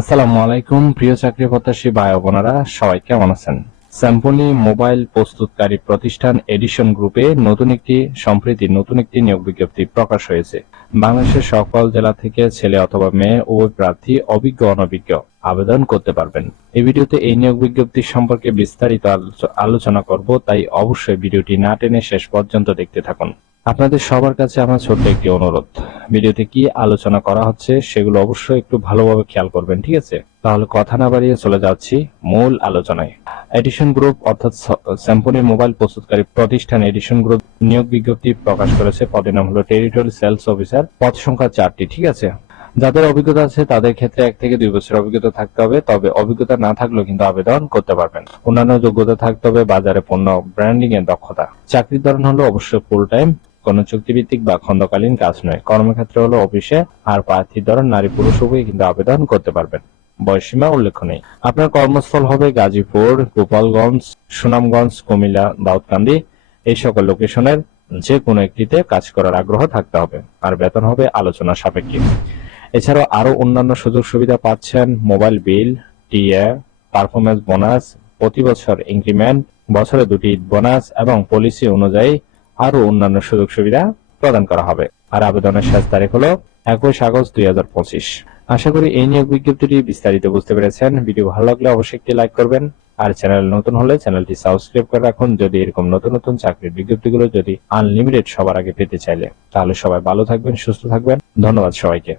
আসসালামু আলাইকুম প্রিয় চাকরি প্রত্যাশী ভাই ও বোনেরা, সবাই কেমন আছেন? স্যাম্পলি মোবাইল প্রস্তুতকারী প্রতিষ্ঠান এডিশন গ্রুপে নতুন একটি নিয়োগ বিজ্ঞপ্তি প্রকাশ হয়েছে। বাংলাদেশের সকল জেলা থেকে ছেলে অথবা মেয়ে উভয় প্রার্থী অভিজ্ঞ অনভিজ্ঞ আবেদন করতে পারবেন। এই ভিডিওতে এই নিয়োগ বিজ্ঞপ্তি সম্পর্কে বিস্তারিত আলোচনা করব, তাই অবশ্যই ভিডিওটি না টেনে শেষ পর্যন্ত দেখতে থাকুন। আপনাদের সবার কাছে আমার ছোট্ট একটি অনুরোধ, ভিডিওতে কি আলোচনা করা হচ্ছে সেগুলো অবশ্যই একটু ভালোভাবে খেয়াল করবেন, ঠিক আছে? তাহলে কথা না বাড়িয়ে চলে যাচ্ছি মূল আলোচনায়। এডিশন গ্রুপ অর্থাৎ স্যাম্পনি মোবাইল প্রস্তুতকারী প্রতিষ্ঠান এডিশন গ্রুপ নিয়োগ বিজ্ঞপ্তি প্রকাশ করেছে। পদের নাম হলো টেরিটরি সেলস অফিসার, পদ সংখ্যা 4টি, ঠিক আছে? যাদের অভিজ্ঞতা আছে তাদের ক্ষেত্রে 1 থেকে 2 বছর অভিজ্ঞতা থাকতে হবে, তবে অভিজ্ঞতা না থাকলেও কিন্তু আবেদন করতে পারবেন। অন্যান্য যোগ্যতা থাকতে হবে বাজারে পণ্য ব্র্যান্ডিং এর দক্ষতা। চাকরির ধরন হলো অবশ্যই ফুল টাইম, কোন চুক্তিভিত্তিক বা খণ্ডকালীন কাজ নয়। কর্মক্ষেত্র হলো অফিসে, আর প্রার্থীর ধরন নারী পুরুষ উভয়ই কিন্তু আবেদন করতে পারবেন। বয়সীমা উল্লেখ নেই। আপনার কর্মস্থল হবে গাজীপুর, গোপালগঞ্জ, সুনামগঞ্জ, কুমিল্লা, দাউদকান্দি, এই সকল লোকেশনের যে কোনো একটিতে কাজ করার আগ্রহ থাকতে হবে। আর বেতন হবে আলোচনা সাপেক্ষে। এছাড়াও আরো অন্যান্য সুযোগ সুবিধা পাচ্ছেন: mobile bill, TA, performance bonus, প্রতি বছর ইনক্রিমেন্ট, বছরে 2টি ঈদ বোনাস এবং পলিসি অনুযায়ী আরো অন্যান্য সুযোগ সুবিধা প্রদান করা হবে। আর আবেদনের শেষ তারিখ হলো 21 আগস্ট 2025। আশা করি এই নিয়োগ বিজ্ঞপ্তিটি বিস্তারিত বুঝতে পেরেছেন। ভিডিও ভালো লাগলে অবশ্যই একটি লাইক করবেন, আর চ্যানেল নতুন হলে চ্যানেলটি সাবস্ক্রাইব করে রাখুন। যদি এরকম নতুন নতুন চাকরির বিজ্ঞপ্তিগুলো যদি আনলিমিটেড সবার আগে পেতে চাইলে, তাহলে সবাই ভালো থাকবেন, সুস্থ থাকবেন। ধন্যবাদ সবাইকে।